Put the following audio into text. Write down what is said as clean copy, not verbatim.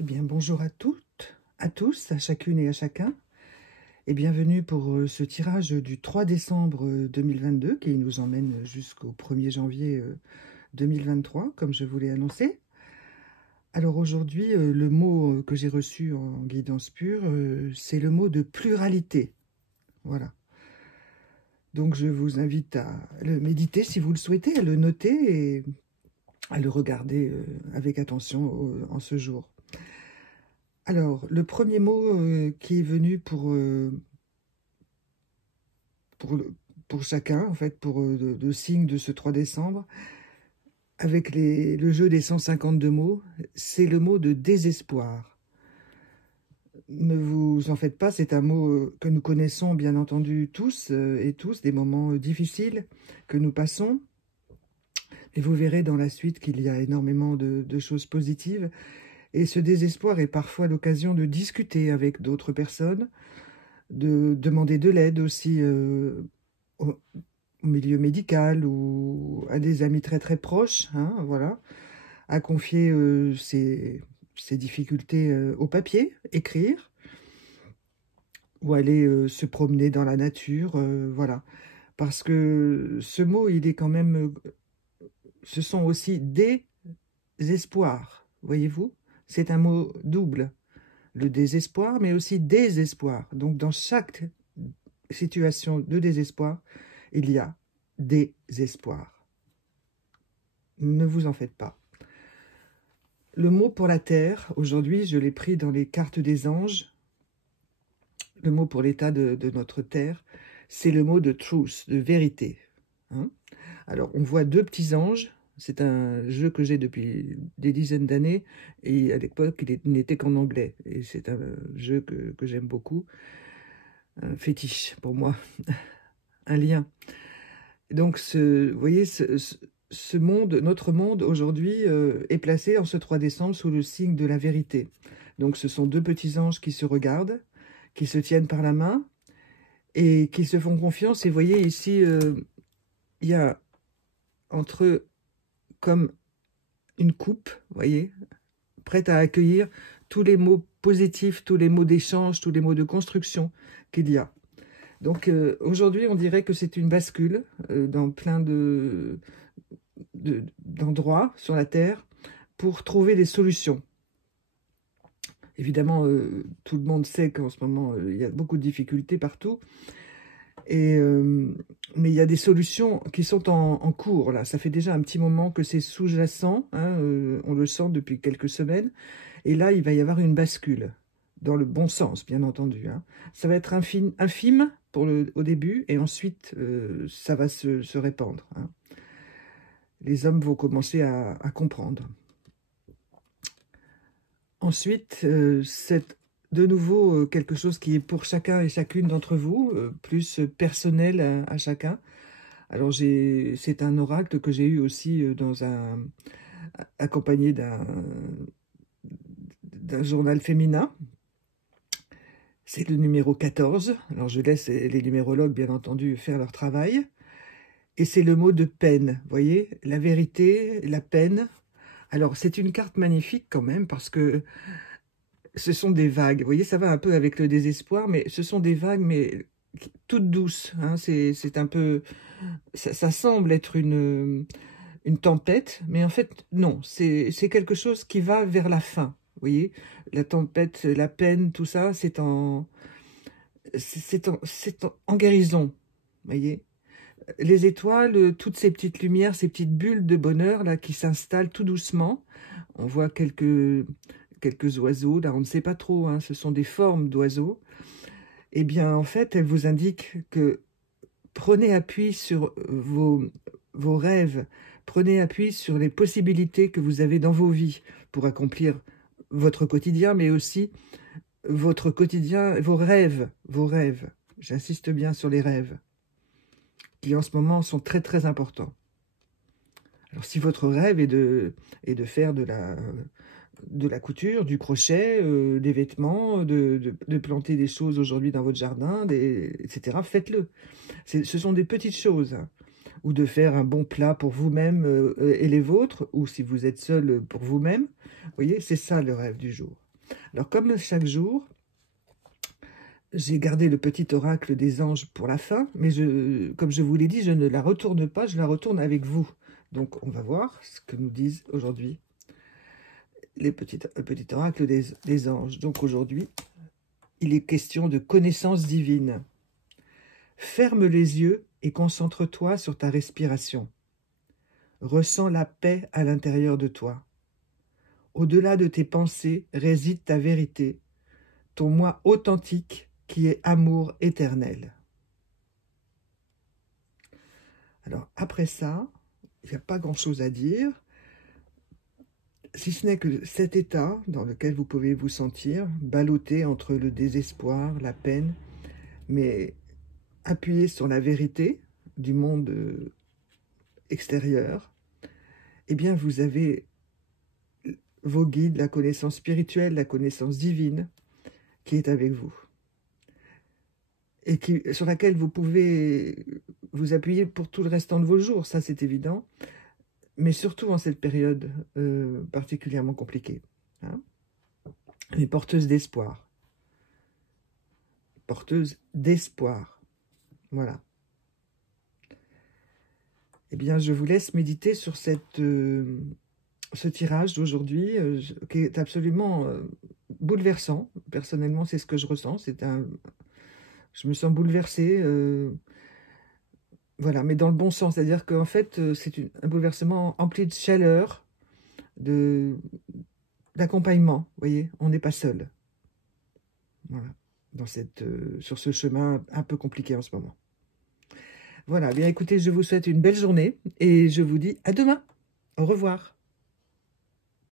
Eh bien, bonjour à toutes, à tous, à chacune et à chacun, et bienvenue pour ce tirage du 3 décembre 2022 qui nous emmène jusqu'au 1er janvier 2023, comme je vous l'ai annoncé. Alors aujourd'hui, le mot que j'ai reçu en guidance pure, c'est le mot de pluralité. Voilà. Donc je vous invite à le méditer si vous le souhaitez, à le noter et à le regarder avec attention en ce jour. Alors, le premier mot qui est venu pour, pour chacun, en fait, pour le signe de ce 3 décembre, avec le jeu des 152 mots, c'est le mot de désespoir. Ne vous en faites pas, c'est un mot que nous connaissons bien entendu tous et tous, des moments difficiles que nous passons. Et vous verrez dans la suite qu'il y a énormément de choses positives. Et ce désespoir est parfois l'occasion de discuter avec d'autres personnes, de demander de l'aide aussi au milieu médical ou à des amis très très proches, hein, voilà, à confier ses difficultés au papier, écrire, ou aller se promener dans la nature, voilà. Parce que ce mot, il est quand même, ce sont aussi des espoirs, voyez-vous? C'est un mot double, le désespoir, mais aussi désespoir. Donc dans chaque situation de désespoir, il y a des espoirs. Ne vous en faites pas. Le mot pour la terre, aujourd'hui, je l'ai pris dans les cartes des anges. Le mot pour l'état de notre terre, c'est le mot de truth, de vérité. Hein? Alors, on voit deux petits anges. C'est un jeu que j'ai depuis des dizaines d'années. Et à l'époque, il n'était qu'en anglais. Et c'est un jeu que j'aime beaucoup. Un fétiche pour moi. Un lien. Donc, vous voyez, ce monde, notre monde aujourd'hui est placé en ce 3 décembre sous le signe de la vérité. Donc ce sont deux petits anges qui se regardent, qui se tiennent par la main et qui se font confiance. Et vous voyez ici, il y a entre eux comme une coupe, vous voyez, prête à accueillir tous les mots positifs, tous les mots d'échange, tous les mots de construction qu'il y a. Donc aujourd'hui, on dirait que c'est une bascule dans plein d'endroits sur la Terre pour trouver des solutions. Évidemment, tout le monde sait qu'en ce moment, il y a beaucoup de difficultés partout. Mais il y a des solutions qui sont en cours. Là. Ça fait déjà un petit moment que c'est sous-jacent. Hein, on le sent depuis quelques semaines. Et là, il va y avoir une bascule. Dans le bon sens, bien entendu. Hein. Ça va être infime au début, et ensuite, ça va se répandre. Hein. Les hommes vont commencer à comprendre. Ensuite, c'est de nouveau quelque chose qui est pour chacun et chacune d'entre vous, plus personnel à chacun. Alors, c'est un oracle que j'ai eu aussi accompagné d'un journal féminin. C'est le numéro 14. Alors, je laisse les numérologues, bien entendu, faire leur travail. Et c'est le mot de peine, vous voyez, la vérité, la peine. Alors, c'est une carte magnifique quand même, parce que ce sont des vagues. Vous voyez, ça va un peu avec le désespoir, mais ce sont des vagues, mais toutes douces. Hein. C'est un peu... Ça semble être une tempête, mais en fait, non. C'est quelque chose qui va vers la fin. Vous voyez, la tempête, la peine, tout ça, c'est en guérison. Vous voyez, les étoiles, toutes ces petites lumières, ces petites bulles de bonheur là qui s'installent tout doucement. On voit quelques oiseaux, là on ne sait pas trop, hein, ce sont des formes d'oiseaux. Eh bien en fait, elles vous indiquent que prenez appui sur vos rêves, prenez appui sur les possibilités que vous avez dans vos vies pour accomplir votre quotidien, mais aussi votre quotidien, vos rêves. J'insiste bien sur les rêves, qui en ce moment sont très très importants. Alors si votre rêve est de faire de la couture, du crochet, des vêtements, de planter des choses aujourd'hui dans votre jardin, etc., faites-le. Ce sont des petites choses. Hein. Ou de faire un bon plat pour vous-même et les vôtres, ou si vous êtes seul pour vous-même. Vous voyez, c'est ça le rêve du jour. Alors, comme chaque jour, j'ai gardé le petit oracle des anges pour la fin, mais comme je vous l'ai dit, je ne la retourne pas, je la retourne avec vous. Donc, on va voir ce que nous disent aujourd'hui le petit oracle des anges. Donc, aujourd'hui, il est question de connaissance divine. Ferme les yeux et concentre-toi sur ta respiration. Ressens la paix à l'intérieur de toi. Au-delà de tes pensées réside ta vérité, ton moi authentique qui est amour éternel. Alors après ça, il n'y a pas grand-chose à dire, si ce n'est que cet état dans lequel vous pouvez vous sentir, ballotté entre le désespoir, la peine, mais appuyé sur la vérité du monde extérieur, eh bien vous avez vos guides, la connaissance spirituelle, la connaissance divine qui est avec vous. Et sur laquelle vous pouvez vous appuyer pour tout le restant de vos jours, ça c'est évident, mais surtout en cette période particulièrement compliquée. Hein, mais porteuse d'espoir. Porteuse d'espoir. Voilà. Eh bien, je vous laisse méditer sur ce tirage d'aujourd'hui, qui est absolument bouleversant. Personnellement, c'est ce que je ressens. Je me sens bouleversée, voilà, mais dans le bon sens. C'est-à-dire qu'en fait, c'est un bouleversement empli de chaleur, d'accompagnement. Vous voyez, on n'est pas seul. Voilà, sur ce chemin un peu compliqué en ce moment. Voilà, bien écoutez, je vous souhaite une belle journée et je vous dis à demain. Au revoir.